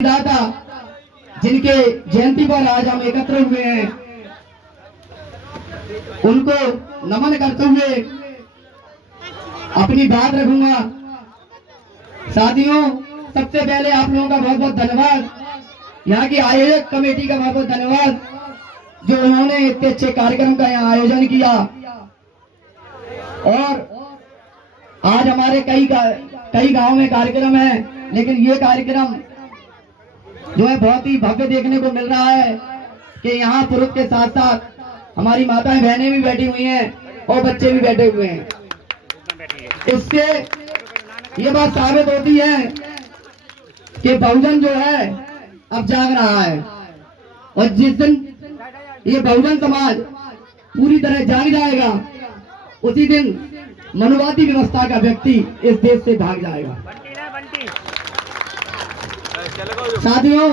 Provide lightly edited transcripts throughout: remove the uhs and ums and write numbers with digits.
दाता जिनके जयंती पर आज हम एकत्र हुए हैं, उनको नमन करते हुए अपनी बात रखूंगा। साथियों, सबसे पहले आप लोगों का बहुत बहुत धन्यवाद, यहाँ की आयोजक कमेटी का बहुत बहुत धन्यवाद, जो उन्होंने इतने अच्छे कार्यक्रम का यहाँ आयोजन किया। और आज हमारे कई गांव में कार्यक्रम है, लेकिन ये कार्यक्रम जो है बहुत ही भव्य देखने को मिल रहा है कि यहाँ पुरुष के साथ साथ हमारी माताएं बहनें भी बैठी हुई हैं और बच्चे भी बैठे हुए हैं। इससे ये बात साबित होती है कि बहुजन जो है अब जाग रहा है, और जिस दिन ये बहुजन समाज पूरी तरह जाग जाएगा, उसी दिन मनुवादी व्यवस्था का व्यक्ति इस देश से भाग जाएगा। साथियों,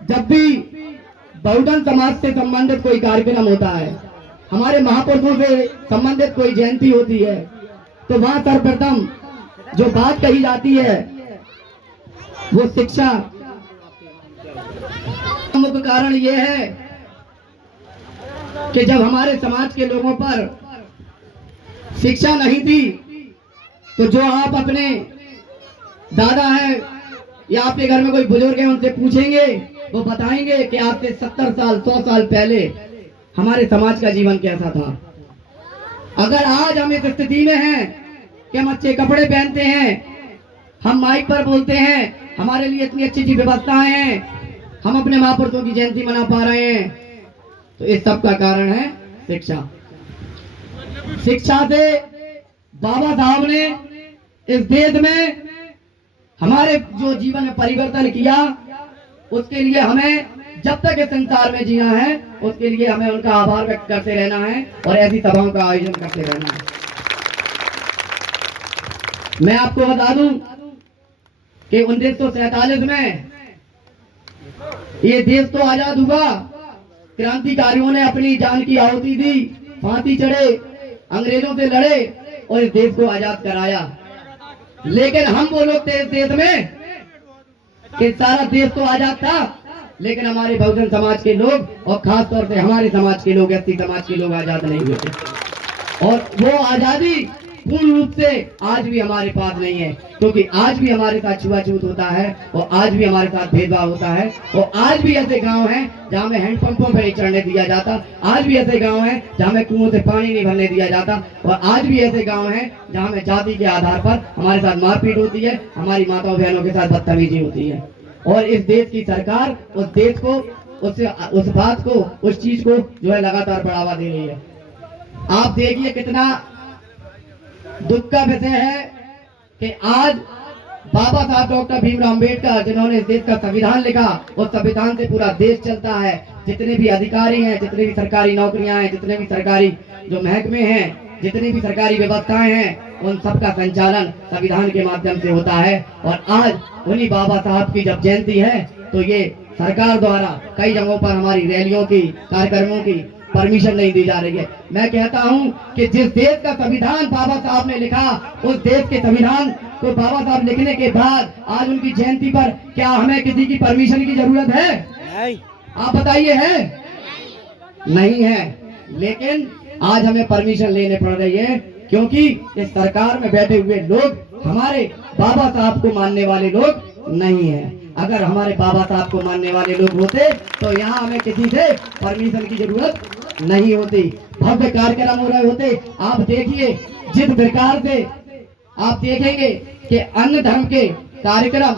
जब भी बहुजन समाज से संबंधित कोई कार्यक्रम होता है, हमारे महापुरुषों से संबंधित कोई जयंती होती है, तो वहां सर्वप्रथम जो बात कही जाती है वो शिक्षा। मुख्य कारण ये है कि जब हमारे समाज के लोगों पर शिक्षा नहीं थी, तो जो आप अपने दादा है या आपके घर में कोई बुजुर्ग है उनसे पूछेंगे, वो बताएंगे कि आज से 70 साल 100 साल पहले हमारे समाज का जीवन कैसा था। अगर आज हम इस स्थिति में हैं कि हम अच्छे कपड़े पहनते हैं, हम माइक पर बोलते हैं, हमारे लिए इतनी अच्छी अच्छी व्यवस्थाएं हैं, हम अपने महापुरुषों की जयंती मना पा रहे हैं, तो इस सब का कारण है शिक्षा। शिक्षा से बाबा साहब ने इस देश में हमारे जो जीवन में परिवर्तन किया, उसके लिए हमें जब तक इस संसार में जीना है, उसके लिए हमें उनका आभार व्यक्त करते रहना है और ऐसी सभाओं का आयोजन करते रहना है। मैं आपको बता दूं कि 1947 में ये देश तो आजाद हुआ, क्रांतिकारियों ने अपनी जान की आहुति दी, फांसी चढ़े, अंग्रेजों से लड़े और इस देश को आजाद कराया। लेकिन हम वो लोग थे इस देश में कि सारा देश तो आजाद था, लेकिन हमारे बहुजन समाज के लोग और खास तौर से हमारे समाज के लोग, एसटी समाज के लोग आजाद नहीं हुए थे। और वो आजादी पूर्ण रूप से आज भी हमारे पास नहीं है, क्योंकि आज भी हमारे साथ छुआछूत होता है और आज भी हमारे साथ भेदभाव होता है। और आज भी ऐसे गांव हैं जहां में हैंडपंपों पर नहीं चढ़ने दिया जाता, आज भी ऐसे गांव हैं जहां में कुओं से पानी नहीं भरने दिया जाता, और आज भी ऐसे गांव हैं जहां में जाति के आधार पर हमारे साथ मारपीट होती है, हमारी माताओं बहनों के साथ बदतमीजी होती है। और इस देश की सरकार उस देश को, उस बात को, उस चीज को जो है लगातार बढ़ावा दे रही है। आप देखिए कितना दुख का विषय है कि आज बाबा साहब डॉक्टर भीमराव अंबेडकर, जिन्होंने इस देश का संविधान लिखा, उस संविधान से पूरा देश चलता है। जितने भी अधिकारी हैं, जितने भी सरकारी नौकरियां हैं, जितने भी सरकारी जो महकमे हैं, जितनी भी सरकारी व्यवस्थाएं हैं, उन सब का संचालन संविधान के माध्यम से होता है। और आज उन्हीं बाबा साहब की जब जयंती है, तो ये सरकार द्वारा कई जगहों पर हमारी रैलियों की, कार्यक्रमों की परमिशन नहीं दी जा रही है। मैं कहता हूं कि जिस देश का संविधान बाबा साहब ने लिखा, उस देश के संविधान को बाबा साहब लिखने के बाद आज उनकी जयंती पर क्या हमें किसी की परमिशन की जरूरत है? नहीं। आप बताइए, है? नहीं है। लेकिन आज हमें परमिशन लेने पड़ रही है, क्योंकि इस सरकार में बैठे हुए लोग हमारे बाबा साहब को मानने वाले लोग नहीं है। अगर हमारे बाबा साहब को मानने वाले लोग होते तो यहाँ हमें किसी से परमिशन की जरूरत नहीं होती। भव्य कार्यक्रम हो रहे होते। आप देखिए जिस प्रकार से आप देखेंगे कि अन्य धर्म के कार्यक्रम